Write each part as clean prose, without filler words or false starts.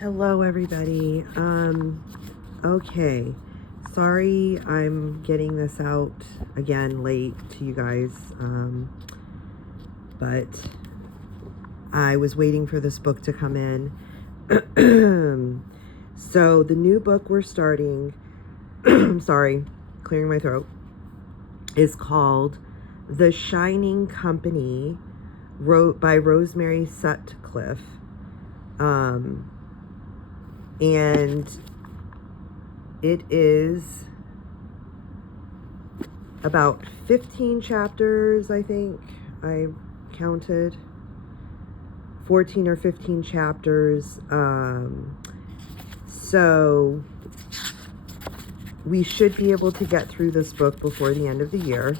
Hello everybody. Okay. Sorry I'm getting this out again late to you guys. But I was waiting for this book to come in. So the new book we're starting, I'm sorry, clearing my throat, is called The Shining Company, by Rosemary Sutcliffe. And it is about 15 chapters, I think. I counted 14 or 15 chapters. So we should be able to get through this book before the end of the year.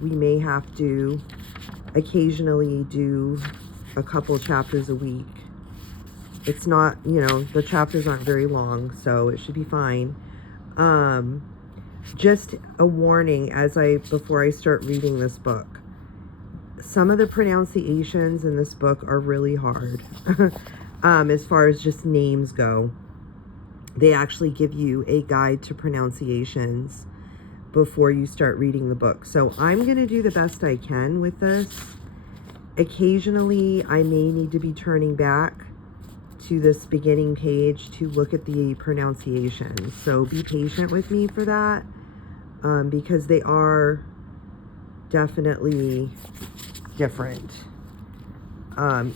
We may have to occasionally do a couple chapters a week. It's not, the chapters aren't very long, so it should be fine. Just a warning before I start reading this book. Some of the pronunciations in this book are really hard. As far as just names go. They actually give you a guide to pronunciations before you start reading the book. So I'm going to do the best I can with this. Occasionally, I may need to be turning back to this beginning page to look at the pronunciations. So be patient with me for that, because they are definitely different.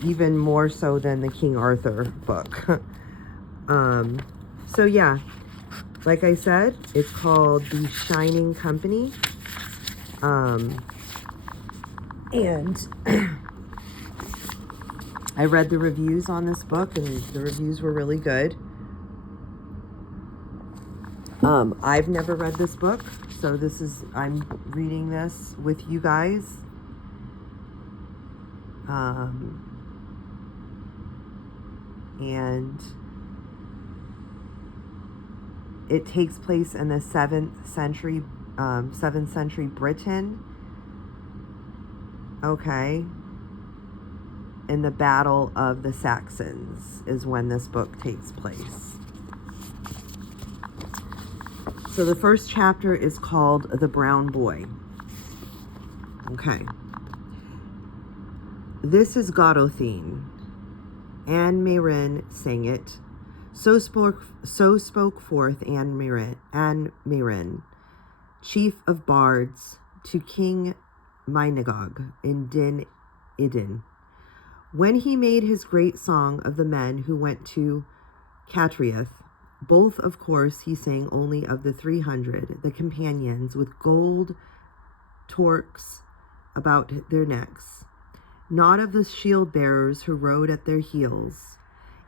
Even more so than the King Arthur book. So yeah, like I said, it's called The Shining Company. And I read the reviews on this book, and the reviews were really good. I've never read this book, so I'm reading this with you guys. And it takes place in the 7th century Britain. Okay. In the Battle of the Saxons is when this book takes place. So the first chapter is called The Brown Boy. Okay. This is Godothin. Anne Mayrin sang it. So spoke forth Anne Mayrin, chief of bards, to King Mynagog in Din Idin, when he made his great song of the men who went to Catriath. Both, of course, he sang only of the 300, the companions, with gold torques about their necks, not of the shield bearers who rode at their heels.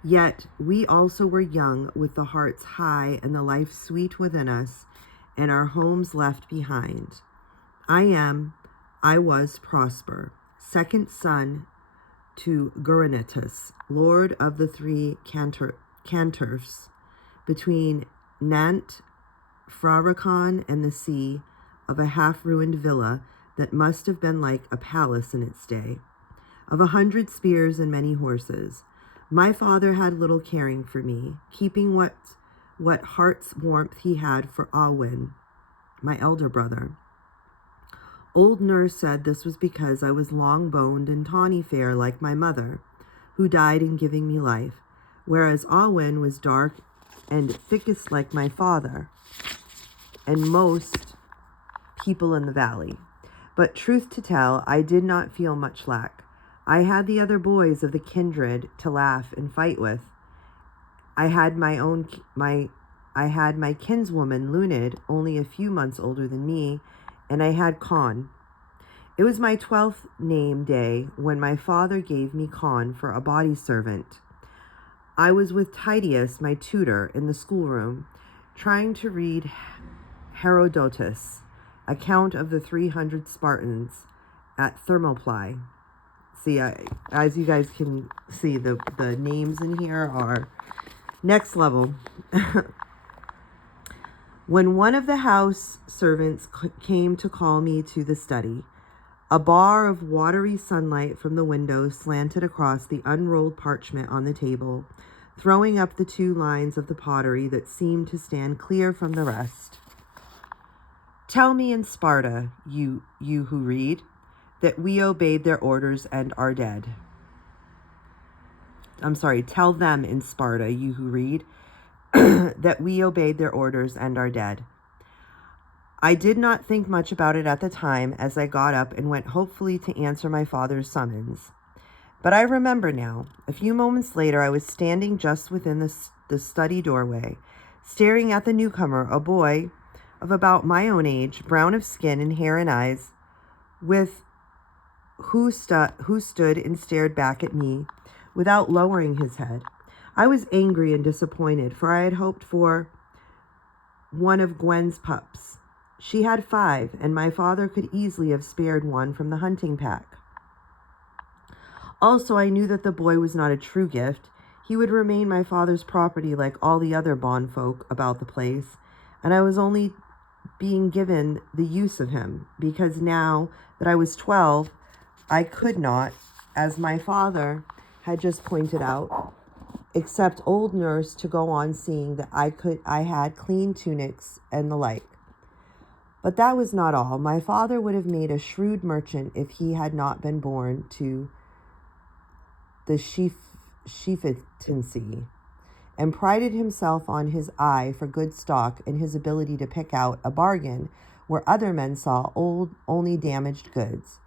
Yet we also were young, with the hearts high and the life sweet within us, and our homes left behind. I was Prosper, second son to Guranitus, lord of the 3 canterfs, between Nant, Fraracon, and the sea, of a half-ruined villa that must have been like a palace in its day, of 100 spears and many horses. My father had little caring for me, keeping what heart's warmth he had for Alwyn, my elder brother. Old nurse said this was because I was long-boned and tawny fair like my mother, who died in giving me life, whereas Alwyn was dark and thickest like my father, and most people in the valley. But truth to tell, I did not feel much lack. I had the other boys of the kindred to laugh and fight with. I had my kinswoman Lunid, only a few months older than me, and I had Con. It was my 12th name day when my father gave me Con for a body servant. I was with Titius, my tutor, in the schoolroom, trying to read Herodotus' account of the 300 Spartans at Thermopylae. See, as you guys can see, the names in here are next level. When one of the house servants came to call me to the study, a bar of watery sunlight from the window slanted across the unrolled parchment on the table. throwing up the 2 lines of the pottery that seemed to stand clear from the rest. Tell me in Sparta, you who read, that we obeyed their orders and are dead. Tell them in Sparta, you who read, that we obeyed their orders and are dead. I did not think much about it at the time as I got up and went hopefully to answer my father's summons. But I remember now. A few moments later, I was standing just within the study doorway, staring at the newcomer, a boy of about my own age, brown of skin and hair and eyes, who stood and stared back at me without lowering his head. I was angry and disappointed, for I had hoped for one of Gwen's pups. She had 5, and my father could easily have spared one from the hunting pack. Also, I knew that the boy was not a true gift. He would remain my father's property like all the other bond folk about the place, and I was only being given the use of him, because now that I was 12, I could not, as my father had just pointed out, except old nurse to go on seeing that I had clean tunics and the like. But that was not all. My father would have made a shrewd merchant if he had not been born to the chieftaincy, and prided himself on his eye for good stock and his ability to pick out a bargain where other men saw only damaged goods.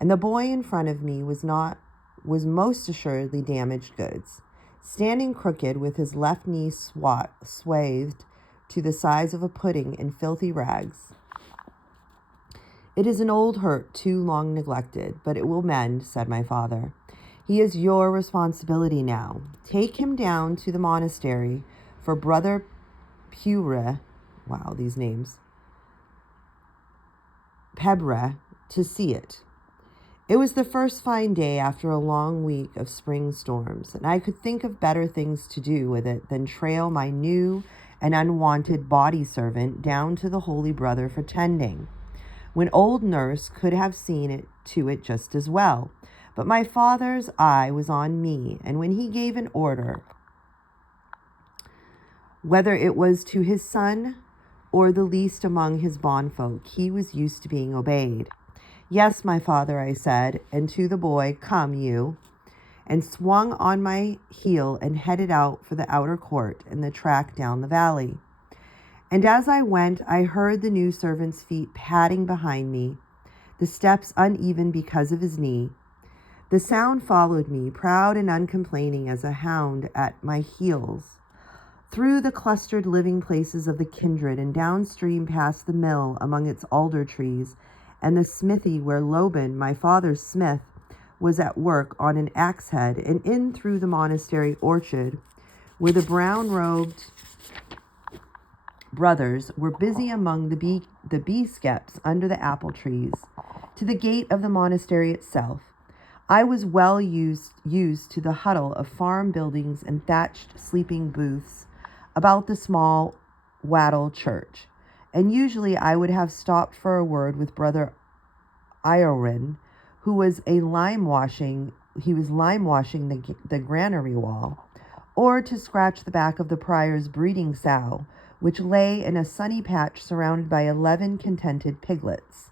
And the boy in front of me was most assuredly damaged goods, standing crooked with his left knee swathed to the size of a pudding in filthy rags. It is an old hurt too long neglected, but it will mend, said my father. He is your responsibility now. Take him down to the monastery for Brother Pebre, Pebre, to see it. It was the first fine day after a long week of spring storms, and I could think of better things to do with it than trail my new and unwanted body servant down to the Holy Brother for tending, when old nurse could have seen to it just as well. But my father's eye was on me, and when he gave an order, whether it was to his son or the least among his bondfolk, he was used to being obeyed. Yes, my father, I said, and to the boy, come you, and swung on my heel and headed out for the outer court and the track down the valley. And as I went, I heard the new servant's feet padding behind me, the steps uneven because of his knee. The sound followed me, proud and uncomplaining as a hound at my heels, through the clustered living places of the kindred and downstream past the mill among its alder trees and the smithy where Loban, my father's smith, was at work on an axe head, and in through the monastery orchard where the brown-robed brothers were busy among the bee skeps under the apple trees, to the gate of the monastery itself. I was well used to the huddle of farm buildings and thatched sleeping booths about the small wattle church, and usually I would have stopped for a word with Brother Iorin, who was lime washing the granary wall, or to scratch the back of the prior's breeding sow, which lay in a sunny patch surrounded by 11 contented piglets.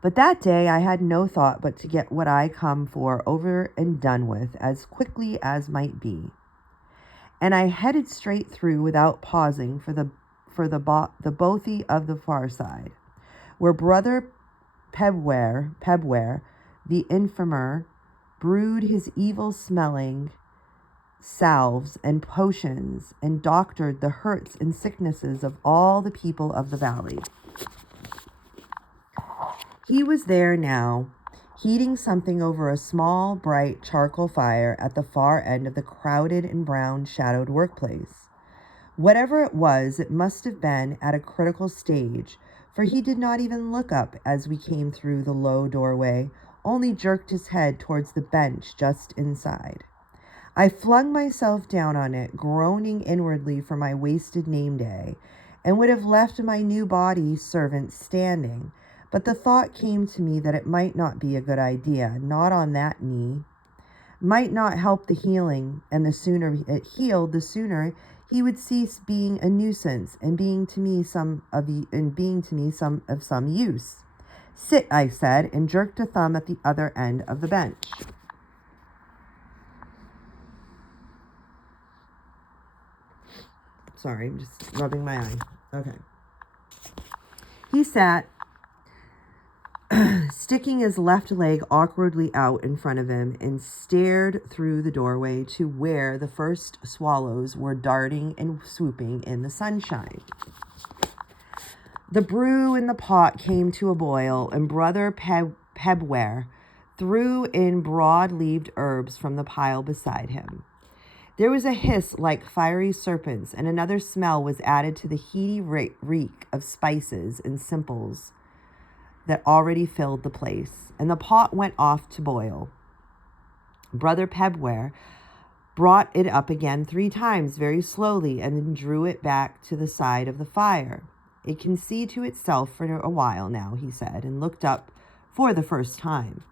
But that day I had no thought but to get what I come for over and done with as quickly as might be. And I headed straight through without pausing for the bothy of the far side, where Brother Pebre, the infamer, brewed his evil-smelling salves and potions and doctored the hurts and sicknesses of all the people of the valley. He was there now, heating something over a small, bright charcoal fire at the far end of the crowded and brown-shadowed workplace. Whatever it was, it must have been at a critical stage, for he did not even look up as we came through the low doorway, only jerked his head towards the bench just inside. I flung myself down on it, groaning inwardly for my wasted name day, and would have left my new body servant standing, but the thought came to me that it might not be a good idea, not on that knee. might not help the healing, and the sooner it healed, the sooner he would cease being a nuisance and being to me some of some use. Sit, I said, and jerked a thumb at the other end of the bench. Sorry, I'm just rubbing my eye. Okay. He sat, sticking his left leg awkwardly out in front of him, and stared through the doorway to where the first swallows were darting and swooping in the sunshine. The brew in the pot came to a boil, and Brother Pebware threw in broad-leaved herbs from the pile beside him. There was a hiss like fiery serpents, and another smell was added to the heady reek of spices and simples that already filled the place, and the pot went off to boil. Brother Pebware brought it up again 3 times very slowly and then drew it back to the side of the fire. It can see to itself for a while now, he said, and looked up for the first time.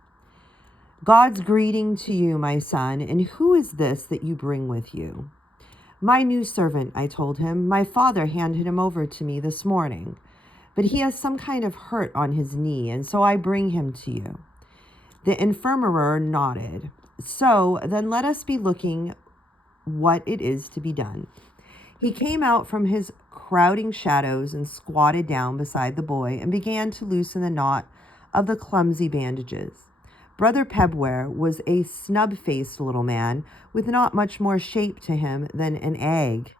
God's greeting to you, my son, and who is this that you bring with you? My new servant, I told him. My father handed him over to me this morning, but he has some kind of hurt on his knee, and so I bring him to you. The infirmary nodded. So then let us be looking what it is to be done. He came out from his crowding shadows and squatted down beside the boy and began to loosen the knot of the clumsy bandages. Brother Pebware was a snub-faced little man with not much more shape to him than an egg,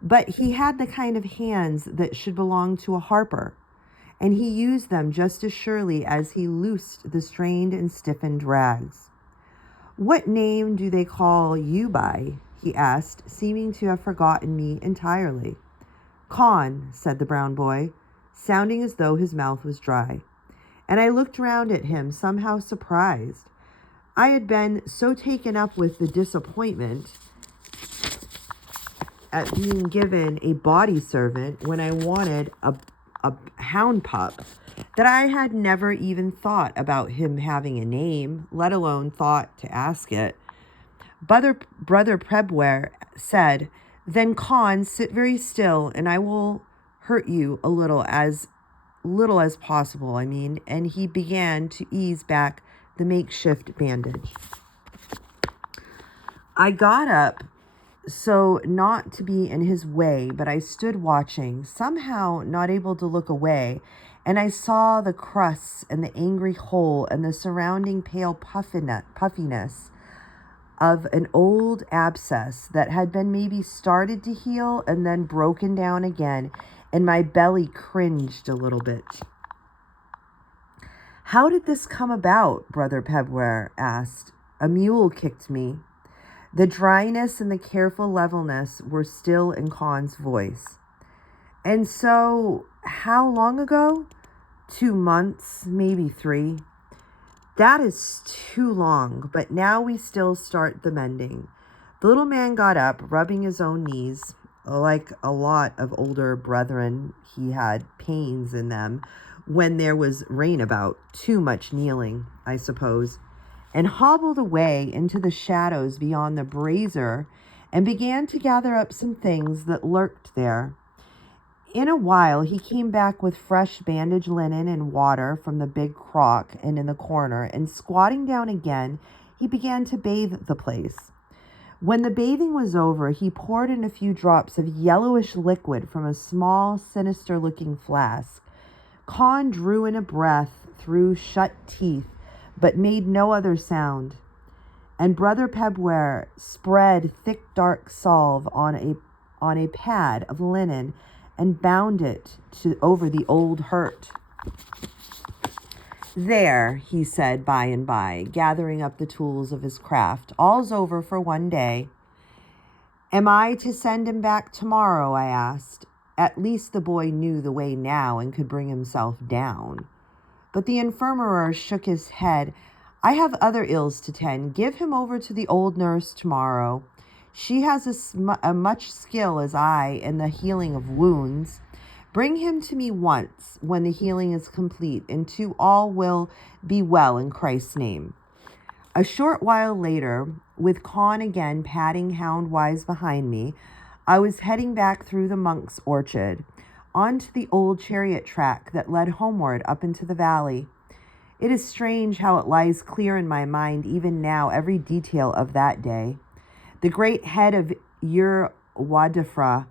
but he had the kind of hands that should belong to a harper, and he used them just as surely as he loosed the strained and stiffened rags. What name do they call you by? He asked, seeming to have forgotten me entirely. Con, said the brown boy, sounding as though his mouth was dry. And I looked round at him, somehow surprised. I had been so taken up with the disappointment at being given a body servant when I wanted a hound pup that I had never even thought about him having a name, let alone thought to ask it. Brother Pebware said, Then Con, sit very still, and I will hurt you a little as possible, and he began to ease back the makeshift bandage. I got up so not to be in his way, but I stood watching, somehow not able to look away, and I saw the crusts and the angry hole and the surrounding pale puffiness of an old abscess that had been maybe started to heal and then broken down again, and my belly cringed a little bit. How did this come about? Brother Pebware asked. A mule kicked me. The dryness and the careful levelness were still in Con's voice. And so, how long ago? 2 months, maybe 3. That is too long, but now we still start the mending. The little man got up, rubbing his own knees. Like a lot of older brethren, he had pains in them when there was rain about, too much kneeling, I suppose, and hobbled away into the shadows beyond the brazier and began to gather up some things that lurked there. In a while, he came back with fresh bandage linen and water from the big crock and in the corner, and squatting down again, he began to bathe the place. When the bathing was over, he poured in a few drops of yellowish liquid from a small, sinister-looking flask. Con drew in a breath through shut teeth, but made no other sound. And Brother Pebware spread thick dark salve on a pad of linen and bound it over the old hurt. There, he said by and by, gathering up the tools of his craft, all's over for one day. Am I to send him back tomorrow? I asked. At least the boy knew the way now and could bring himself down. But the infirmary shook his head. I have other ills to tend. Give him over to the old nurse tomorrow. She has as much skill as I in the healing of wounds. Bring him to me once when the healing is complete, and all will be well in Christ's name. A short while later, with Con again padding hound-wise behind me, I was heading back through the monk's orchard, onto the old chariot track that led homeward up into the valley. It is strange how it lies clear in my mind even now, every detail of that day. The great head of Ur Wadifra,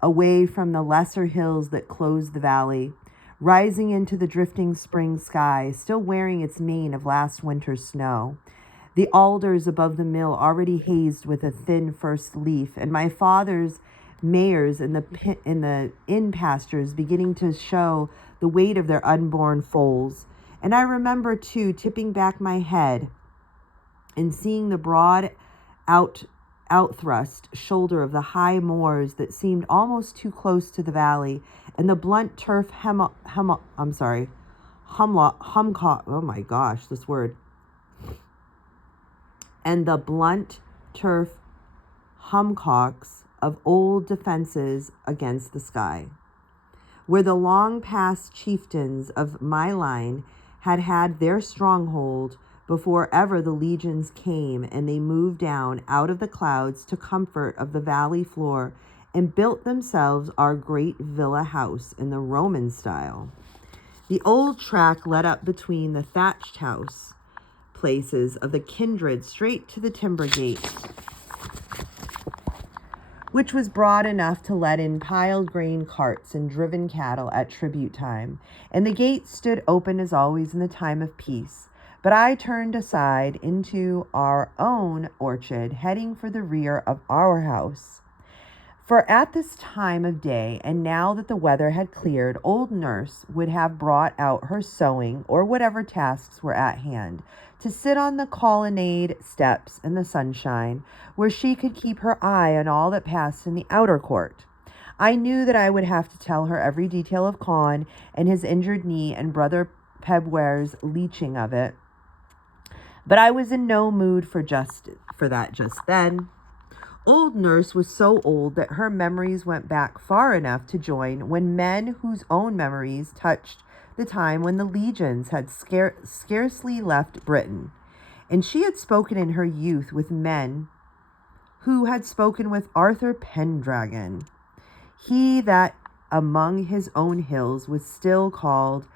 away from the lesser hills that close the valley, rising into the drifting spring sky, still wearing its mane of last winter's snow. The alders above the mill already hazed with a thin first leaf, and my father's mares in the inn pastures beginning to show the weight of their unborn foals. And I remember, too, tipping back my head and seeing the broad outthrust shoulder of the high moors that seemed almost too close to the valley, and the blunt turf and the blunt turf humcocks of old defenses against the sky, where the long-past chieftains of my line had had their stronghold before ever the legions came, and they moved down out of the clouds to comfort of the valley floor and built themselves our great villa house in the Roman style. The old track led up between the thatched house places of the kindred straight to the timber gate, which was broad enough to let in piled grain carts and driven cattle at tribute time, and the gate stood open as always in the time of peace. But I turned aside into our own orchard, heading for the rear of our house. For at this time of day, and now that the weather had cleared, old nurse would have brought out her sewing or whatever tasks were at hand, to sit on the colonnade steps in the sunshine, where she could keep her eye on all that passed in the outer court. I knew that I would have to tell her every detail of Con and his injured knee and Brother Pebware's leeching of it, but I was in no mood for that just then. Old nurse was so old that her memories went back far enough to join when men whose own memories touched the time when the legions had scarcely left Britain, and she had spoken in her youth with men who had spoken with Arthur Pendragon, he that among his own hills was still called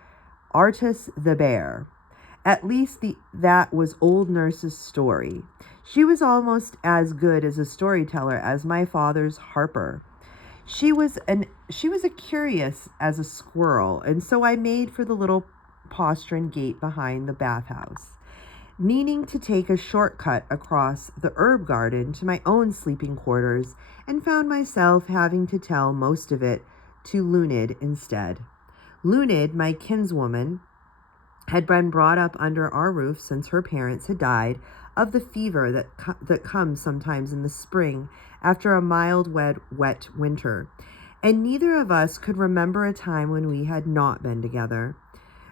Artus the Bear. At least that was old nurse's story. She was almost as good as a storyteller as my father's harper. She was a curious as a squirrel, and so I made for the little postern gate behind the bathhouse, meaning to take a shortcut across the herb garden to my own sleeping quarters, and found myself having to tell most of it to Lunid instead. Lunid, my kinswoman, had been brought up under our roof since her parents had died of the fever that comes sometimes in the spring after a mild, wet winter, and neither of us could remember a time when we had not been together,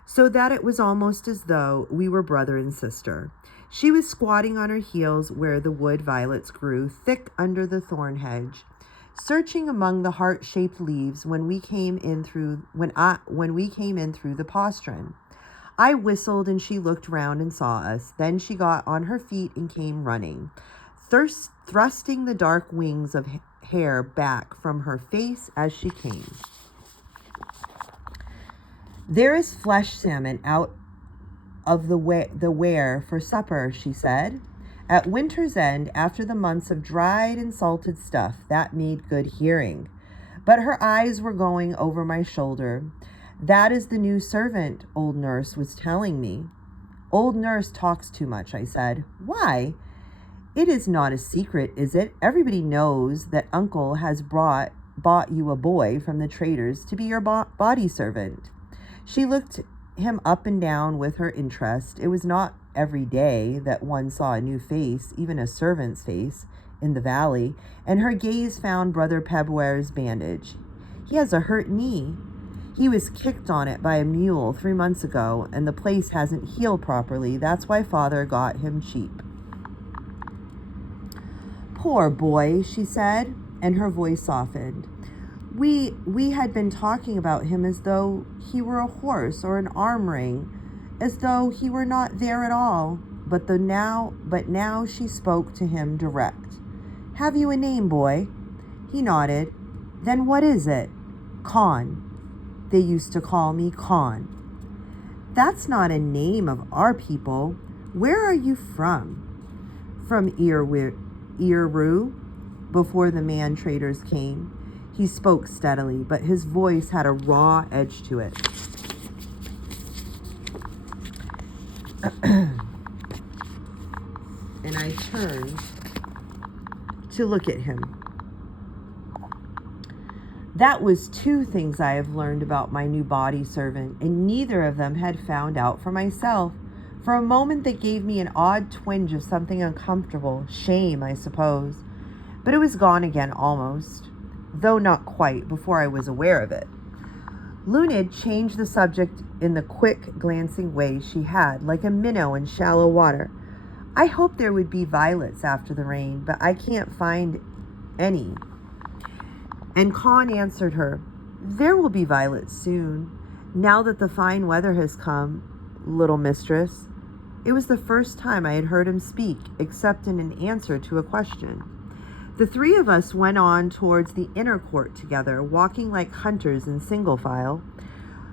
so that it was almost as though we were brother and sister. She was squatting on her heels where the wood violets grew thick under the thorn hedge, searching among the heart-shaped leaves when we came in through the postern. I whistled and she looked round and saw us. Then she got on her feet and came running, thrusting the dark wings of hair back from her face as she came. "There is flesh salmon out of the ware for supper," she said. "At winter's end, after the months of dried and salted stuff, that made good hearing." But her eyes were going over my shoulder. "That is the new servant, old nurse was telling me." "Old nurse talks too much," I said. "Why? It is not a secret, is it? Everybody knows that uncle has bought you a boy from the traders to be your body servant." She looked him up and down with her interest. It was not every day that one saw a new face, even a servant's face, in the valley, and her gaze found Brother Pebware's bandage. "He has a hurt knee. He was kicked on it by a mule 3 months ago, and the place hasn't healed properly. That's why Father got him cheap." "Poor boy," she said, and her voice softened. We had been talking about him as though he were a horse or an arm ring, as though he were not there at all. but now she spoke to him direct. "Have you a name, boy?" He nodded. "Then what is it?" "Con. They used to call me Con." "That's not a name of our people. Where are you from?" "From Iru, before the man traders came." He spoke steadily, but his voice had a raw edge to it. And I turned to look at him. That was two things I have learned about my new body servant, and neither of them had found out for myself. For a moment they gave me an odd twinge of something uncomfortable, shame, I suppose. But it was gone again almost, though not quite, before I was aware of it. Lunid changed the subject in the quick, glancing way she had, like a minnow in shallow water. "I hoped there would be violets after the rain, but I can't find any." And Con answered her, "There will be violets soon, now that the fine weather has come, little mistress." It was the first time I had heard him speak, except in an answer to a question. The three of us went on towards the inner court together, walking like hunters in single file,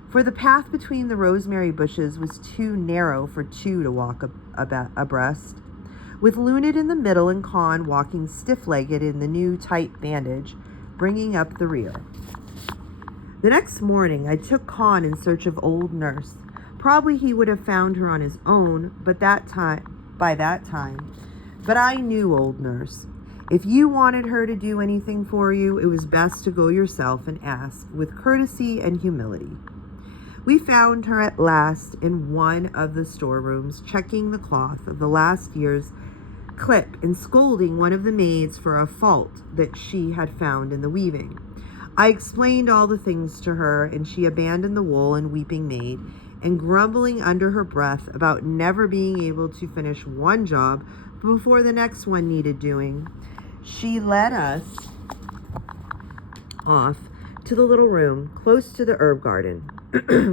for the path between the rosemary bushes was too narrow for two to walk abreast, with Lunid in the middle and Con walking stiff-legged in the new tight bandage, bringing up the rear. The next morning, I took Con in search of old Nurse. Probably he would have found her on his own, by that time. But I knew old Nurse. If you wanted her to do anything for you, it was best to go yourself and ask, with courtesy and humility. We found her at last in one of the storerooms, checking the cloth of the last year's clip and scolding one of the maids for a fault that she had found in the weaving. I explained all the things to her, and she abandoned the wool and weeping maid, and grumbling under her breath about never being able to finish one job before the next one needed doing, she led us off to the little room close to the herb garden,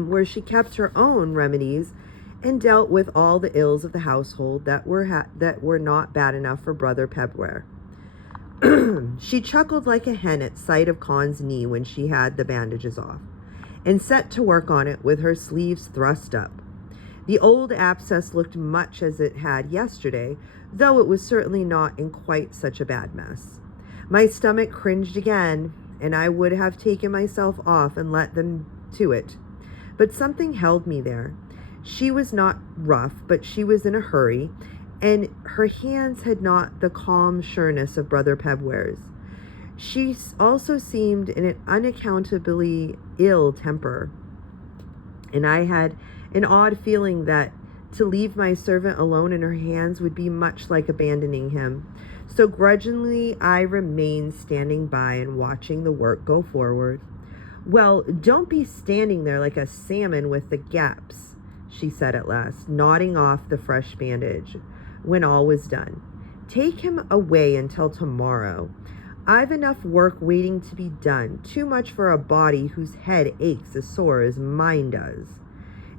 where she kept her own remedies and dealt with all the ills of the household that were not bad enough for Brother Pebware. She chuckled like a hen at sight of Con's knee when she had the bandages off, and set to work on it with her sleeves thrust up. The old abscess looked much as it had yesterday, though it was certainly not in quite such a bad mess. My stomach cringed again, and I would have taken myself off and let them to it. But something held me there. She was not rough, but she was in a hurry, and her hands had not the calm sureness of Brother Pebware's. She also seemed in an unaccountably ill temper, and I had an odd feeling that to leave my servant alone in her hands would be much like abandoning him. So grudgingly I remained standing by and watching the work go forward. "Well, don't be standing there like a salmon with the gaps," she said at last, nodding off the fresh bandage when all was done. "Take him away until tomorrow. I've enough work waiting to be done, too much for a body whose head aches as sore as mine does."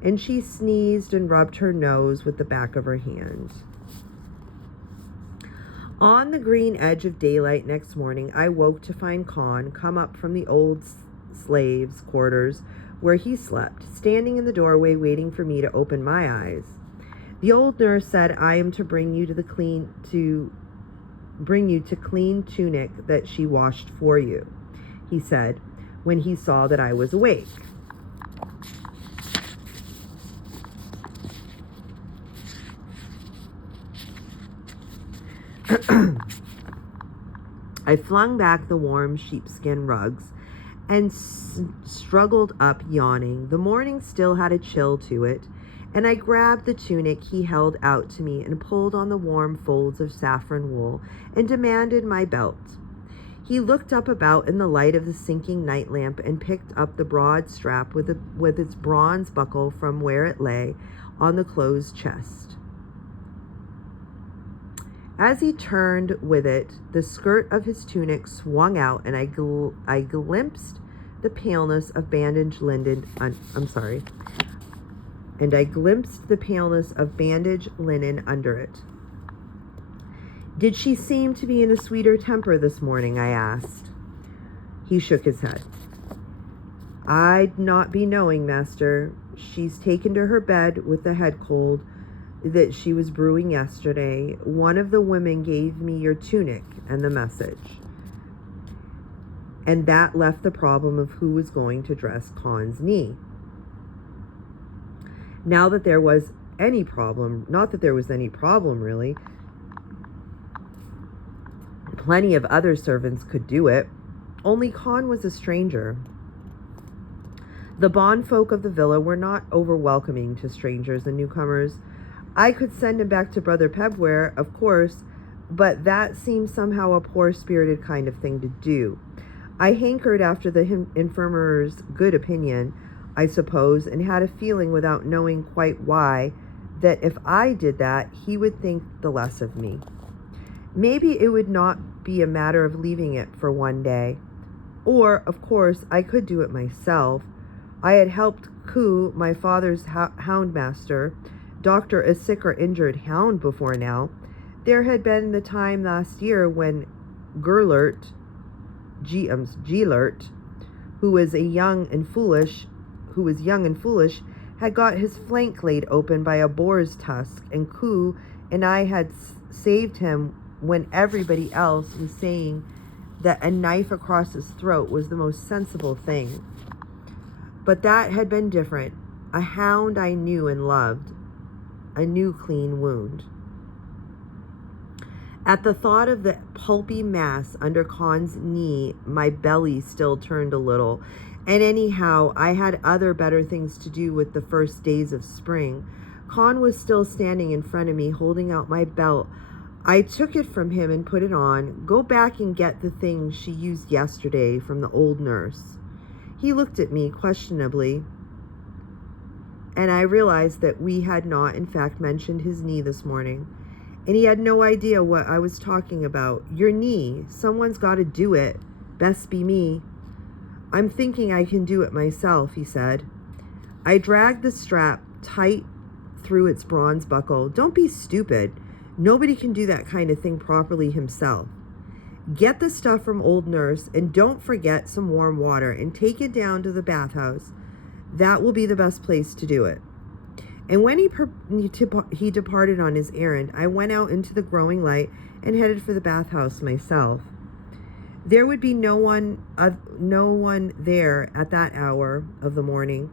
And she sneezed and rubbed her nose with the back of her hand. On the green edge of daylight next morning, I woke to find Con come up from the old slaves' quarters where he slept, standing in the doorway waiting for me to open my eyes. The old nurse said, "I am to bring you to clean tunic that she washed for you," he said, when he saw that I was awake. I flung back the warm sheepskin rugs and struggled up, yawning. The morning still had a chill to it, and I grabbed the tunic he held out to me and pulled on the warm folds of saffron wool and demanded my belt. He looked up about in the light of the sinking night lamp and picked up the broad strap with its bronze buckle from where it lay on the closed chest. As he turned with it, the skirt of his tunic swung out, and I glimpsed the paleness of bandaged linen and I glimpsed the paleness of bandaged linen under it. Did she seem to be in a sweeter temper this morning? I asked. He shook his head. I'd not be knowing, master. She's taken to her bed with the head cold that she was brewing yesterday. One of the women gave me your tunic and the message. And that left the problem of who was going to dress Khan's knee. Not that there was any problem really. Plenty of other servants could do it. Only Khan was a stranger. The bondfolk of the villa were not over-welcoming to strangers and newcomers. I could send him back to Brother Pebware, of course, but that seemed somehow a poor-spirited kind of thing to do. I hankered after the infirmer's good opinion, I suppose, and had a feeling, without knowing quite why, that if I did that, he would think the less of me. Maybe it would not be a matter of leaving it for one day. Or, of course, I could do it myself. I had helped Ku, my father's houndmaster, doctor a sick or injured hound before now. There had been the time last year when Gilert, who was young and foolish, had got his flank laid open by a boar's tusk, and Ku and I had saved him when everybody else was saying that a knife across his throat was the most sensible thing. But that had been different. A hound I knew and loved. A new clean wound. At the thought of the pulpy mass under Khan's knee, my belly still turned a little. And anyhow, I had other better things to do with the first days of spring. Khan was still standing in front of me, holding out my belt. I took it from him and put it on. Go back and get the thing she used yesterday from the old nurse. He looked at me questionably, and I realized that we had not, in fact, mentioned his knee this morning. And he had no idea what I was talking about. Your knee. Someone's got to do it. Best be me. I'm thinking I can do it myself, he said. I dragged the strap tight through its bronze buckle. Don't be stupid. Nobody can do that kind of thing properly himself. Get the stuff from old nurse, and don't forget some warm water, and take it down to the bathhouse. That will be the best place to do it. And when he departed on his errand, I went out into the growing light and headed for the bathhouse myself. There would be no one there at that hour of the morning,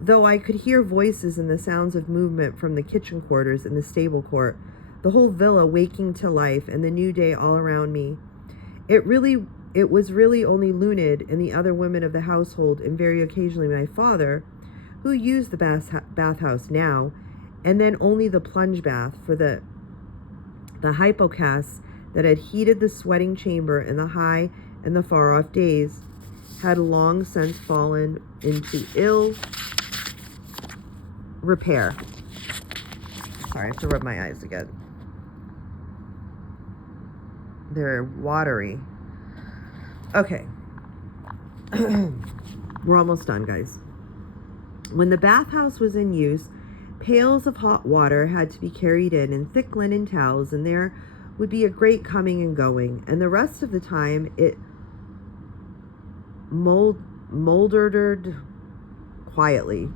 though I could hear voices and the sounds of movement from the kitchen quarters and the stable court, the whole villa waking to life, and the new day all around me. It was really only Lunid and the other women of the household, and very occasionally my father, who used the bathhouse now, and then only the plunge bath, for the hypocas that had heated the sweating chamber in the high and the far-off days had long since fallen into ill repair. Sorry, I have to rub my eyes again. They're watery. Okay. We're almost done, guys. When the bathhouse was in use, pails of hot water had to be carried in, and thick linen towels, and there would be a great coming and going, and the rest of the time it moldered quietly.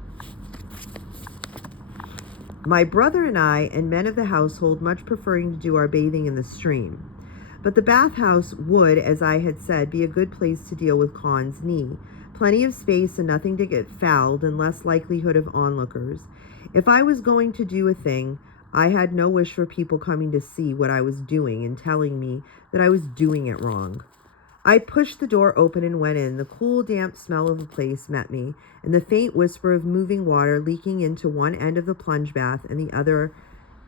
My brother and I, and men of the household, much preferring to do our bathing in the stream. But the bathhouse would, as I had said, be a good place to deal with Khan's knee. Plenty of space and nothing to get fouled, and less likelihood of onlookers. If I was going to do a thing, I had no wish for people coming to see what I was doing and telling me that I was doing it wrong. I pushed the door open and went in. The cool, damp smell of the place met me, and the faint whisper of moving water leaking into one end of the plunge bath and the other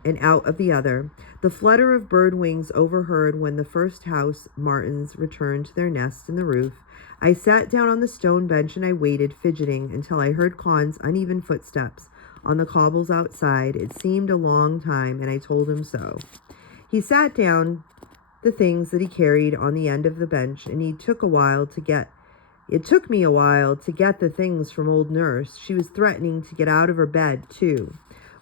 and out of the other. The flutter of bird wings overheard when the first house martins returned to their nest in the roof. I sat down on the stone bench and I waited, fidgeting, until I heard Khan's uneven footsteps on the cobbles outside. It seemed a long time, and I told him so. He sat down the things that he carried on the end of the bench, and he took a while to get It took me a while to get the things from old nurse. She was threatening to get out of her bed, too.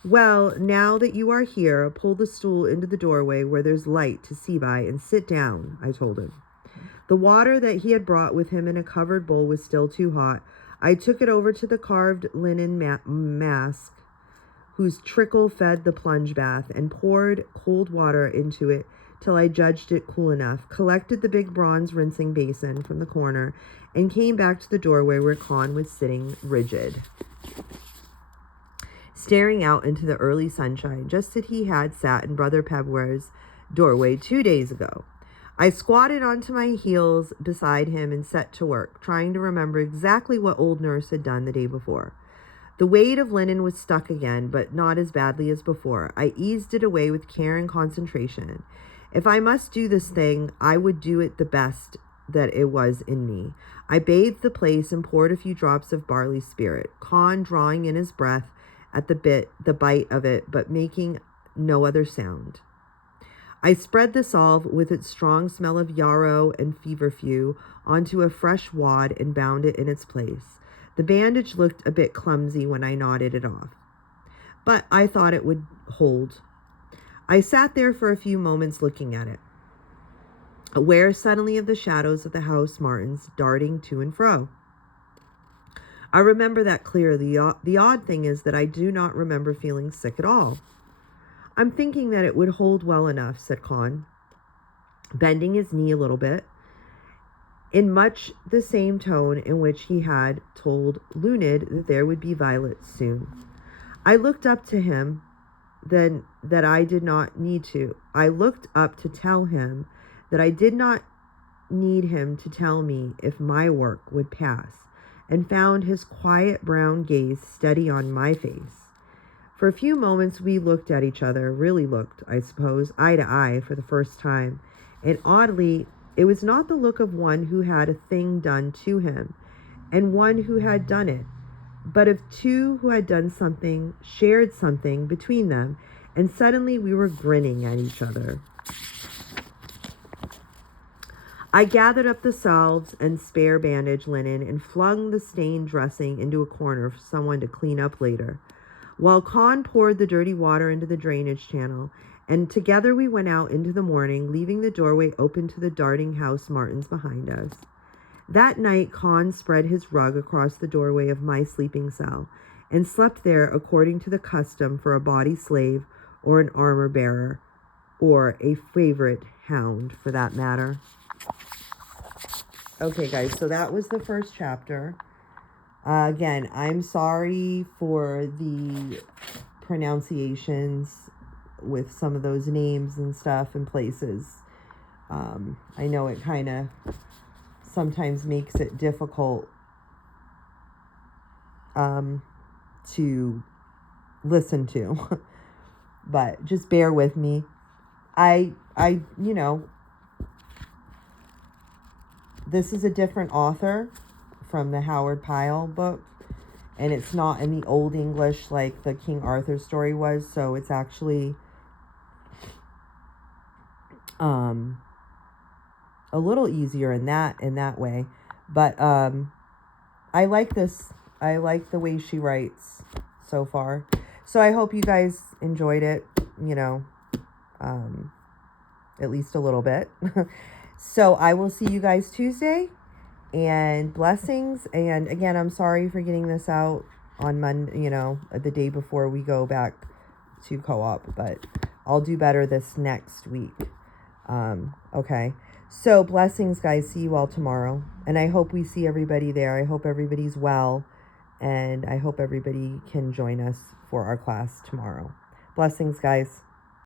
Well, now that you are here, pull the stool into the doorway where there's light to see by and sit down, I told him. The water that he had brought with him in a covered bowl was still too hot. I took it over to the carved linen mask, whose trickle fed the plunge bath, and poured cold water into it till I judged it cool enough, collected the big bronze rinsing basin from the corner, and came back to the doorway where Con was sitting rigid, staring out into the early sunshine, just as he had sat in Brother Pebware's doorway 2 days ago. I squatted onto my heels beside him and set to work, trying to remember exactly what old nurse had done the day before. The weight of linen was stuck again, but not as badly as before. I eased it away with care and concentration. If I must do this thing, I would do it the best that it was in me. I bathed the place and poured a few drops of barley spirit, Con drawing in his breath at the bite of it, but making no other sound. I spread the salve with its strong smell of yarrow and feverfew onto a fresh wad and bound it in its place. The bandage looked a bit clumsy when I knotted it off, but I thought it would hold. I sat there for a few moments looking at it, aware suddenly of the shadows of the house Martins darting to and fro. I remember that clearly. The odd thing is that I do not remember feeling sick at all. I'm thinking that it would hold well enough, said Con, bending his knee a little bit, in much the same tone in which he had told Lunid that there would be violets soon. I looked up to him then that I did not need to. I looked up to tell him that I did not need him to tell me if my work would pass, and found his quiet brown gaze steady on my face. For a few moments we looked at each other, really looked, I suppose, eye to eye for the first time, and oddly, it was not the look of one who had a thing done to him, and one who had done it, but of two who had done something, shared something between them, and suddenly we were grinning at each other. I gathered up the salves and spare bandage linen and flung the stained dressing into a corner for someone to clean up later, while Con poured the dirty water into the drainage channel, and together we went out into the morning, leaving the doorway open to the darting house Martins behind us. That night, Con spread his rug across the doorway of my sleeping cell and slept there according to the custom for a body slave or an armor bearer, or a favorite hound for that matter. Okay, guys, so that was the first chapter. Again, I'm sorry for the pronunciations with some of those names and stuff and places. I know it kind of sometimes makes it difficult to listen to, but just bear with me. I this is a different author from the Howard Pyle book, and it's not in the Old English like the King Arthur story was, so it's actually a little easier in that way. But I like this. I like the way she writes so far. So I hope you guys enjoyed it, at least a little bit. So I will see you guys Tuesday, and blessings. And again, I'm sorry for getting this out on Monday, the day before we go back to co-op, but I'll do better this next week. Okay. So blessings, guys. See you all tomorrow. And I hope we see everybody there. I hope everybody's well, and I hope everybody can join us for our class tomorrow. Blessings, guys.